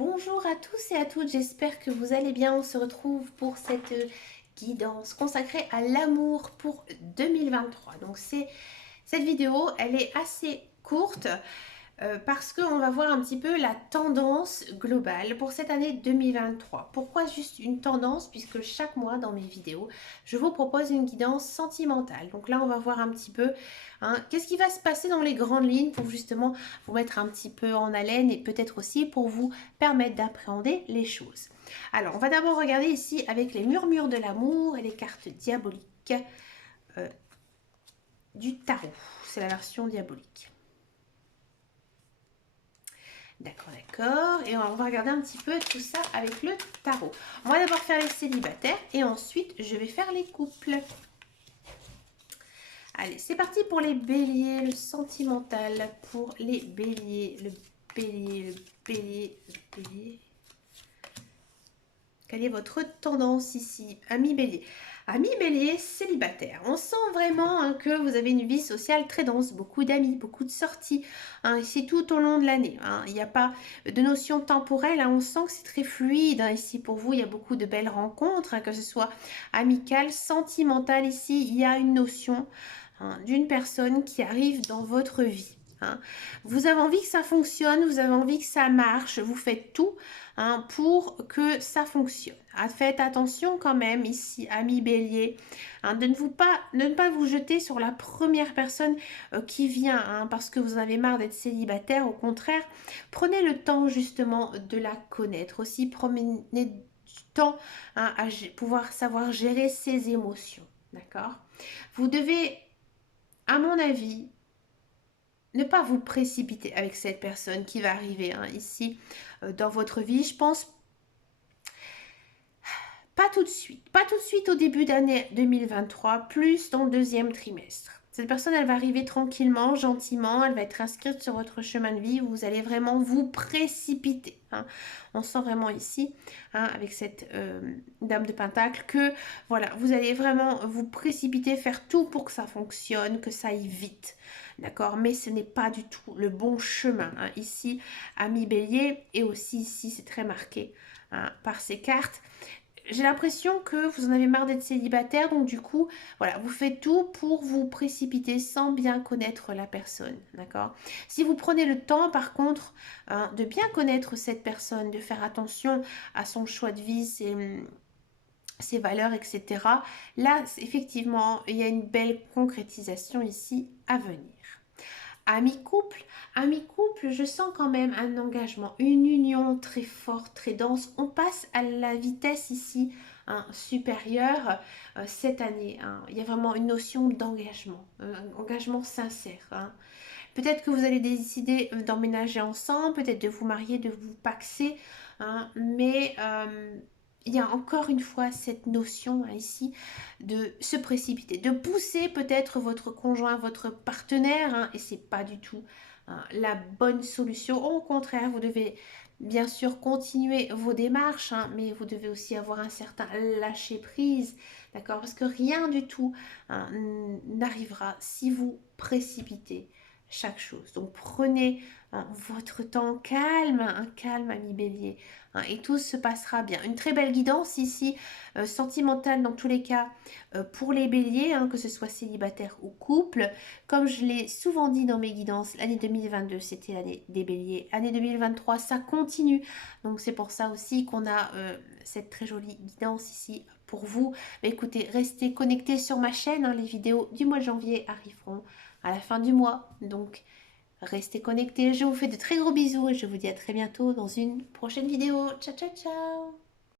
Bonjour à tous et à toutes, j'espère que vous allez bien. On se retrouve pour cette guidance consacrée à l'amour pour 2023. Donc cette vidéo, elle est assez courte parce qu'on va voir un petit peu la tendance globale pour cette année 2023. Pourquoi juste une tendance? Puisque chaque mois dans mes vidéos, je vous propose une guidance sentimentale. Donc là, on va voir un petit peu qu'est-ce qui va se passer dans les grandes lignes pour justement vous mettre un petit peu en haleine et peut-être aussi pour vous permettre d'appréhender les choses. Alors, on va d'abord regarder ici avec les murmures de l'amour et les cartes diaboliques du tarot. C'est la version diabolique. D'accord, d'accord. Et on va regarder un petit peu tout ça avec le tarot. On va d'abord faire les célibataires et ensuite je vais faire les couples. Allez, c'est parti pour les béliers, le sentimental pour les béliers. Le bélier, le bélier, le bélier. Quelle est votre tendance ici, ami bélier? Ami bélier, célibataire. On sent vraiment que vous avez une vie sociale très dense, beaucoup d'amis, beaucoup de sorties, ici tout au long de l'année. Il n'y a pas de notion temporelle, on sent que c'est très fluide. Ici pour vous, il y a beaucoup de belles rencontres, que ce soit amicales, sentimentales. Ici, il y a une notion d'une personne qui arrive dans votre vie. Vous avez envie que ça fonctionne, vous avez envie que ça marche, vous faites tout pour que ça fonctionne. Faites attention quand même ici, ami bélier, de ne pas vous jeter sur la première personne qui vient, parce que vous en avez marre d'être célibataire. Au contraire, prenez le temps justement de la connaître. Aussi, prenez du temps à pouvoir savoir gérer ses émotions. D'accord? Vous devez, à mon avis, ne pas vous précipiter avec cette personne qui va arriver ici dans votre vie. Je pense pas tout de suite. Pas tout de suite au début d'année 2023, plus dans le deuxième trimestre. Cette personne, elle va arriver tranquillement, gentiment, elle va être inscrite sur votre chemin de vie. Vous allez vraiment vous précipiter. On sent vraiment ici, avec cette dame de pentacle, que voilà, vous allez vraiment vous précipiter, faire tout pour que ça fonctionne, que ça aille vite. D'accord? Mais ce n'est pas du tout le bon chemin. Ici, ami bélier, et aussi ici, c'est très marqué par ces cartes. J'ai l'impression que vous en avez marre d'être célibataire, donc du coup, voilà, vous faites tout pour vous précipiter sans bien connaître la personne, d'accord? Si vous prenez le temps, par contre, de bien connaître cette personne, de faire attention à son choix de vie, ses valeurs, etc., là, effectivement, il y a une belle concrétisation ici à venir. Ami couple, je sens quand même un engagement, une union très forte, très dense. On passe à la vitesse ici supérieure cette année. Il y a vraiment une notion d'engagement, un engagement sincère. Peut-être que vous allez décider d'emménager ensemble, peut-être de vous marier, de vous paxer, mais il y a encore une fois cette notion ici de se précipiter, de pousser peut-être votre conjoint, votre partenaire, et c'est pas du tout la bonne solution. Au contraire, vous devez bien sûr continuer vos démarches, mais vous devez aussi avoir un certain lâcher prise, d'accord? Parce que rien du tout n'arrivera si vous précipitez chaque chose. Donc prenez votre temps calme, un calme ami bélier, et tout se passera bien. Une très belle guidance ici, sentimentale dans tous les cas pour les béliers, que ce soit célibataire ou couple. Comme je l'ai souvent dit dans mes guidances, l'année 2022 c'était l'année des béliers, année 2023 ça continue, donc c'est pour ça aussi qu'on a cette très jolie guidance ici pour vous. Mais écoutez, restez connectés sur ma chaîne, les vidéos du mois de janvier arriveront à la fin du mois, donc restez connectés. Je vous fais de très gros bisous et je vous dis à très bientôt dans une prochaine vidéo. Ciao ciao ciao.